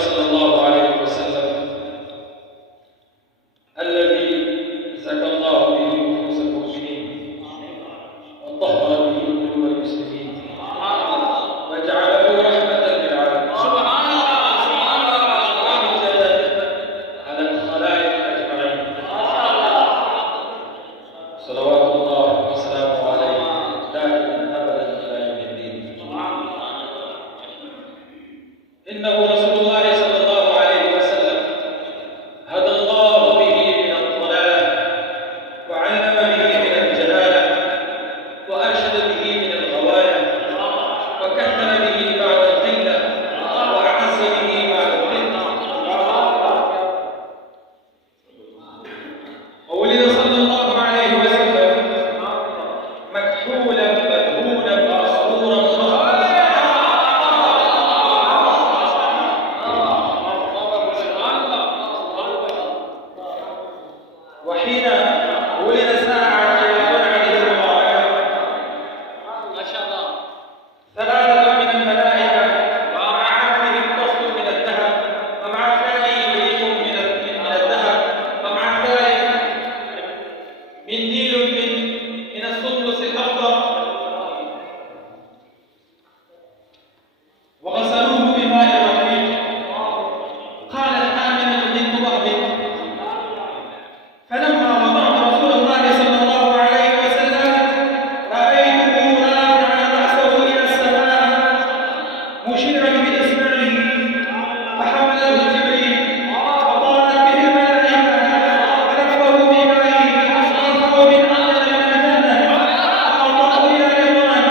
صلى الله عليه وسلم الذي زكى الله به نفوس المؤمنين وطهر به قلوب المسلمين وجعله رحمة للعالمين سبحان الله على الخلائق أجمعين صلوات الله وسلامه عليه دائما أبدا إلى يوم الدين. إنه رسول الله صلى الله عليه وسلم هدى الله به من الضلال وعلم به من الجهالة وأرشد به من الغواية وكثر به بعد القلة وأعز به بعد القلة. وولد صلى الله عليه وسلم مكحولا مدهونا مسرورا فخرا وحين ولد ساعة عليه المباركة ما شاء الله. ثلاثة من الملائكة ومع عبده قصد من الذهب ومع الثاني ريح من الذهب ومع الثالث منديل من السندس الأخضر وغسلوه بماء رقيق. قالت آمنة بنت وهب فلما وضعت رسول الله صلى الله عليه وسلم رأيته رافعا رأسه إلى السماء مشيرا بإصبعه فحمله جبريل وطارت به الملائكة ونفخه بمائه وألقاه من أعلى من الجنة وأعطاه إلى رضوان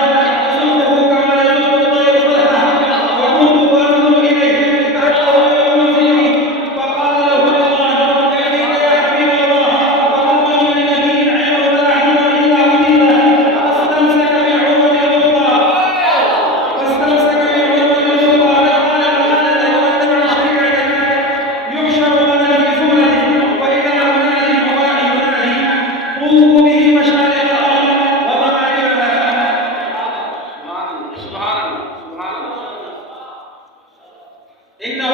وسلكه كما يسلك الطير فلحا وكنت أنظر إليه كأنه ينزلني فقال له رضوان إليك يا حبيب الله وقد ظن لنبي علم لا حلم إلا بدينه فاستمسك بعروة الوثقى فاستمسك بعروة الوثقى فقال الآن واتبع شريعتك يحشر غدا في زمرته وإذا ينادي ينادي طوفوا به مشارق الأرض ومغاربها. سبحان الله. سبحان الله. إنه